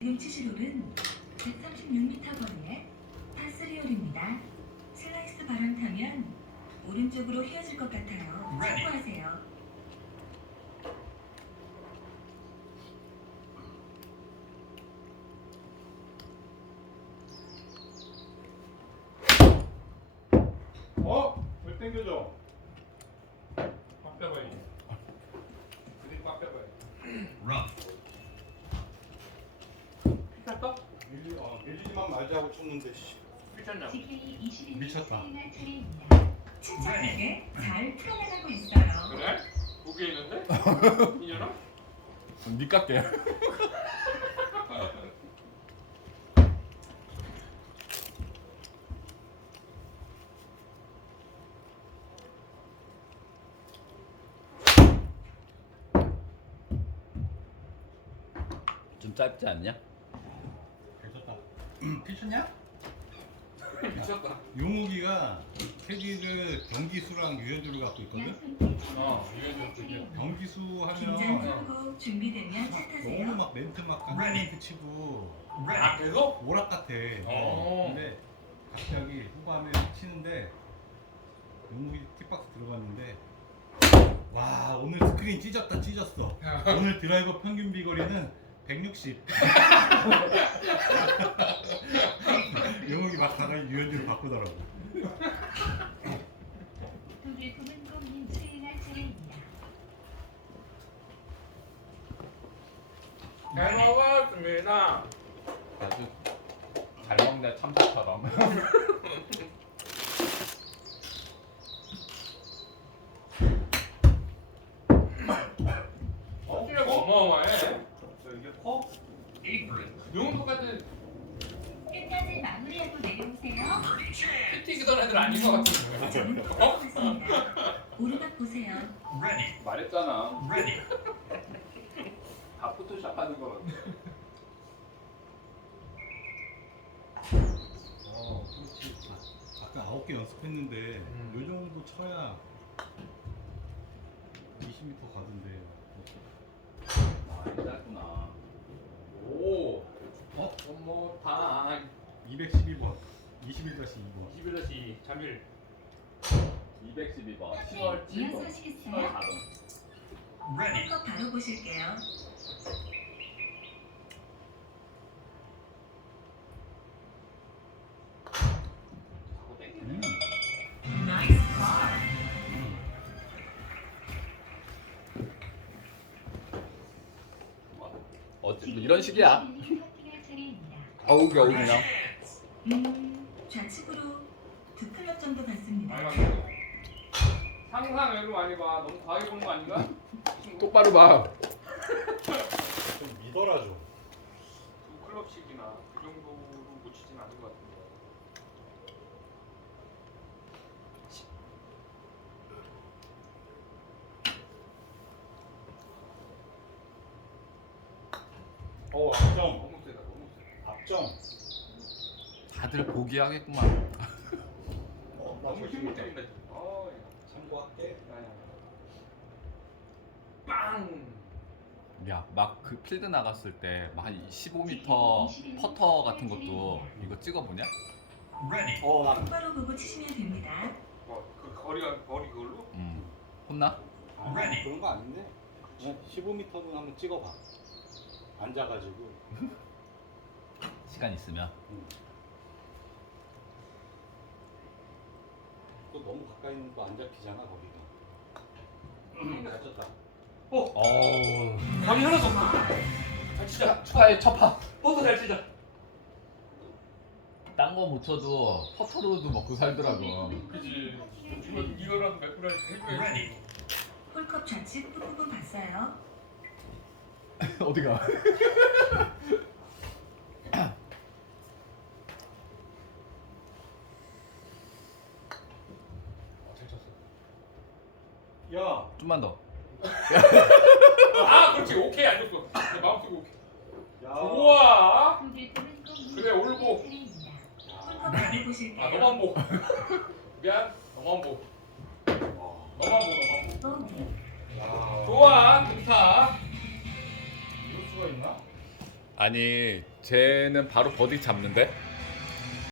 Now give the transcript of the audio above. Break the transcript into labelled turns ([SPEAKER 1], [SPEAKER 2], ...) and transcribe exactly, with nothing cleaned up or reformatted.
[SPEAKER 1] 지금 치실 홀은 백삼십육 미터 거리의 파쓰리홀입니다. 슬라이스 바람 타면 오른쪽으로 휘어질 것 같아요. 참고하세요.
[SPEAKER 2] 어? 왜 땡겨져? 빡 빼봐야지. 그림 빡 빼봐야지.
[SPEAKER 3] 피쳤어?
[SPEAKER 2] 밀리, 어, 밀리지만 말자고 쳤는데 씨.
[SPEAKER 3] 피쳤냐?
[SPEAKER 2] 미쳤다.
[SPEAKER 1] 침착하게 잘 풀어나가고 있어요.
[SPEAKER 3] 그래? 무게 있는데? 이년아?
[SPEAKER 4] 니 깎게. 좀 짧지 않냐?
[SPEAKER 2] 괜찮다. 피쳤냐?
[SPEAKER 3] 미쳤다.
[SPEAKER 2] 용욱이가 캐디를 경기수랑 유현주를 갖고 있거든?
[SPEAKER 3] 어, 이게 좀 드디어.
[SPEAKER 2] 경기수
[SPEAKER 1] 긴장
[SPEAKER 2] 하면
[SPEAKER 1] 풀고 준비되면 차
[SPEAKER 2] 너무
[SPEAKER 1] 타세요.
[SPEAKER 2] 막 멘트 막 깡깡 멘트 치고
[SPEAKER 3] 아, 계속?
[SPEAKER 2] 오락 같아.
[SPEAKER 3] 어.
[SPEAKER 2] 근데 갑자기 후반에 치는데 용욱이 팁박스 들어갔는데 와 오늘 스크린 찢었다 찢었어. 오늘 드라이버 평균 비거리는 백육십. 용욱이 막 다가 유현주를 바꾸더라고.
[SPEAKER 1] 독일 구문공님 수행할 차례입니다.
[SPEAKER 3] 잘 먹었습니다.
[SPEAKER 4] 아주 잘 먹네 참새처럼.
[SPEAKER 3] 어, 키가 어마어마해.
[SPEAKER 2] 저 이게 커?
[SPEAKER 3] 용은 똑같은
[SPEAKER 1] 끝까지 마무리하고 내려오세요.
[SPEAKER 3] 피튀기던 애들 아닌 것 같은데.
[SPEAKER 1] 저는 똑같습니다. 오르막 보세요.
[SPEAKER 4] 말했잖아. 다 포토샵 하는 거.
[SPEAKER 2] 어 그렇지. 아, 아까 아홉 개 연습했는데
[SPEAKER 3] 음.
[SPEAKER 2] 요 정도 쳐야 이십 미터 가던데.
[SPEAKER 4] 많이 짧구나.
[SPEAKER 3] 오.
[SPEAKER 2] 어?
[SPEAKER 3] 원모 타임.
[SPEAKER 2] 이백십이 번. 이십일 다시 이 번.
[SPEAKER 3] 이십일 다시 이. 잠일.
[SPEAKER 4] 이백십이 번.
[SPEAKER 3] 시월 칠
[SPEAKER 1] 이어서
[SPEAKER 3] 번.
[SPEAKER 1] 하시겠어요?
[SPEAKER 4] 사 번.
[SPEAKER 1] 컵 바로 보실게요.
[SPEAKER 3] 자꾸 땡기네.
[SPEAKER 2] 음.
[SPEAKER 1] 나이스 파.
[SPEAKER 4] 어째 뭐 이런 식이야.
[SPEAKER 1] 퍼팅할 차례입니다.
[SPEAKER 4] 겨우 겨우 그냥.
[SPEAKER 1] 음, 좌측으로 두 클럽 정도 갔습니다.
[SPEAKER 3] 많이 봤네. 상상 외로 많이 봐. 너무 과하게 보는 거 아닌가?
[SPEAKER 4] 똑바로 봐.
[SPEAKER 2] 좀 믿어라 좀.
[SPEAKER 3] 두 클럽씩이나 그 정도로 못 치진 않은 것 같은데.
[SPEAKER 2] 어 앞정.
[SPEAKER 3] 너무 세다, 너무 세.
[SPEAKER 2] 앞정.
[SPEAKER 4] 다들 포기하겠구만.
[SPEAKER 2] 어, 나
[SPEAKER 3] 너무
[SPEAKER 2] 저기
[SPEAKER 3] 힘을 때린다. 지금. 어,
[SPEAKER 2] 참고할게.
[SPEAKER 3] 야. 빵.
[SPEAKER 4] 야, 막 그 필드 나갔을 때 막 한 십오 미터 퍼터 같은 것도 이거 찍어보냐?
[SPEAKER 2] 어 나.
[SPEAKER 1] 똑바로 보고 치시면 됩니다.
[SPEAKER 3] 뭐, 그 거리가 거리 그걸로?
[SPEAKER 4] 음. 혼나?
[SPEAKER 2] 아, 그런 거 아닌데. 그냥 십오 미터는 한번 찍어봐. 앉아가지고.
[SPEAKER 4] 시간 있으면.
[SPEAKER 2] 응. 또 너무 가까이 있는 거 안 잡히잖아 거기가. 잘 쳤다.
[SPEAKER 4] 어우.
[SPEAKER 3] 감이 하나도 없어. 잘 치자.
[SPEAKER 4] 축하해 첫파.
[SPEAKER 3] 포터 잘 치자.
[SPEAKER 4] 딴 거 못 쳐도 퍼터로도 먹고 살더라고.
[SPEAKER 3] 그지. 이거 이거라도 몇 프로 해줘야지.
[SPEAKER 1] 홀컵 좌측 부분 봤어요.
[SPEAKER 4] 어디가?
[SPEAKER 3] 어, 잘 쳤어.
[SPEAKER 2] 야.
[SPEAKER 4] 좀만 더.
[SPEAKER 3] 아, 그렇지. 오케이 안 줬어. 내 마음 쓰고 오케이.
[SPEAKER 2] 야.
[SPEAKER 3] 좋아.
[SPEAKER 1] 독일 구문공님
[SPEAKER 3] 그래, 올고.
[SPEAKER 1] 차례입니다. 홀컵 바로 보실게요.
[SPEAKER 3] 아, 너만 보고. 미안. 너만 보고.
[SPEAKER 2] 와.
[SPEAKER 3] 너만 보고, 너만 보고.
[SPEAKER 1] 뽕.
[SPEAKER 2] 야.
[SPEAKER 3] 좋아. 좋다.
[SPEAKER 2] 이럴 수가 있나?
[SPEAKER 4] 아니 쟤는 바로 버디 잡는데?